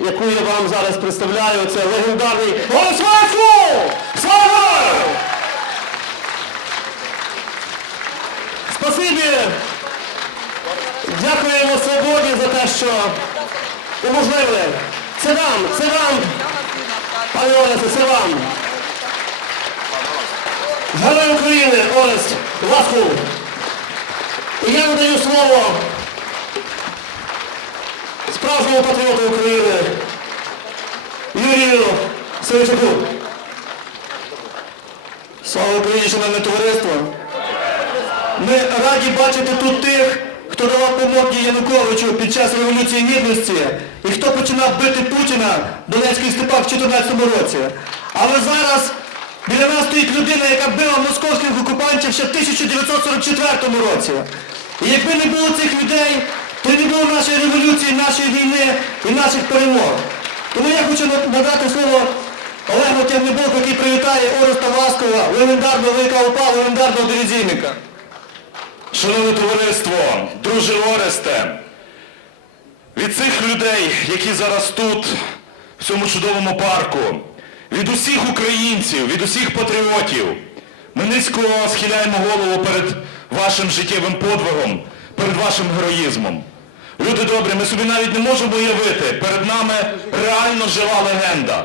яку я вам зараз представляю, це легендарний Голосвайку! Слава! Спасибі! Дякуємо свободі за те, що уможливили. Це вам, це вам, пане Олесе, це вам. Герой України Олесь Ласку. І я надаю слово справжнього патріота України Юрію Севчуку. Слава Україні, шановне товариство! Ми раді бачити тут тих, хто давав помоги Януковичу під час Революції Гідності і хто починав бити Путіна в Донецьких степах в 2014 році. Але зараз біля нас стоїть людина, яка била московських окупантів ще в 1944 році. І якби не було цих людей... Ти не нашої революції, нашої війни і наших перемог. Тому я хочу надати слово Олегу Тягнебоку, який привітає Ореста Васкова, легендарного великого опа, легендарного дивізійника. Шановне товариство, друже Оресте, від цих людей, які зараз тут, в цьому чудовому парку, від усіх українців, від усіх патріотів, ми низько схиляємо голову перед вашим життєвим подвигом, перед вашим героїзмом. Люди добрі, ми собі навіть не можемо уявити, перед нами реально жива легенда.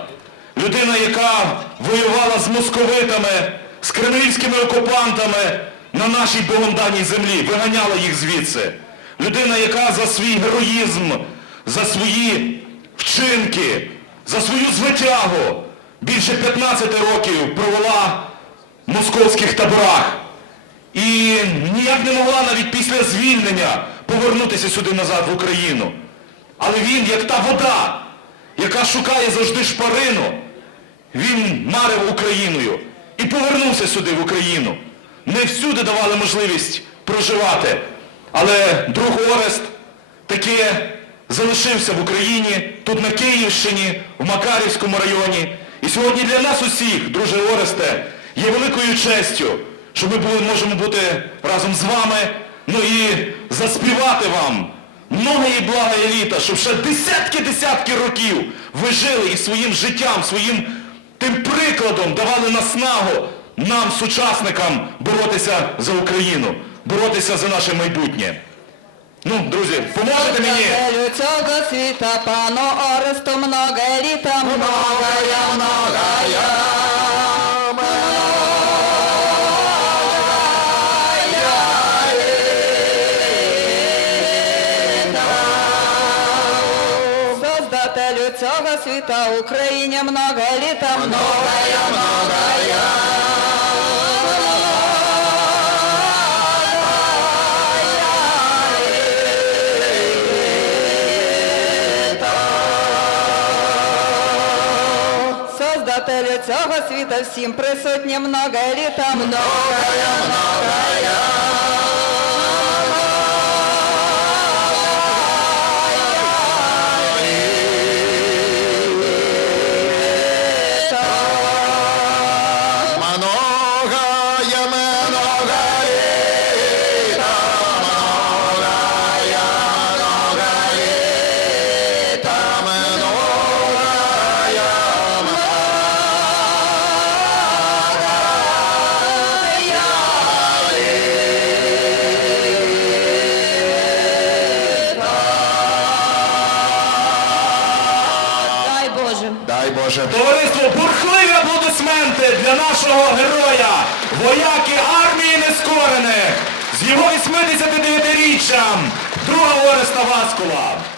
Людина, яка воювала з московитами, з кремлівськими окупантами на нашій богомданій землі, виганяла їх звідси. Людина, яка за свій героїзм, за свої вчинки, за свою звитягу більше 15 років провела в московських таборах. І ніяк не могла навіть після звільнення повернутися сюди назад, в Україну. Але він, як та вода, яка шукає завжди шпарину, він марив Україною і повернувся сюди, в Україну. Не всюди давали можливість проживати. Але друг Орест таки залишився в Україні, тут на Київщині, в Макарівському районі. І сьогодні для нас усіх, друже Оресте, є великою честю, що ми можемо бути разом з вами. Ну і заспівати вам многії блага еліта, щоб ще десятки-десятки років ви жили і своїм життям, своїм тим прикладом давали наснагу нам, сучасникам, боротися за Україну, боротися за наше майбутнє. Ну, друзі, поможете мені? Цього світа, пану Оресту, много літа, ну, много цвета Украине много лета, многое, многое. Создателю цього світа всім присутнє многое літа, многое, многое. Боже. Товариство, бурхливі аплодисменти для нашого героя, вояки армії нескорених з його 89-річчям, друга Ореста Васкула.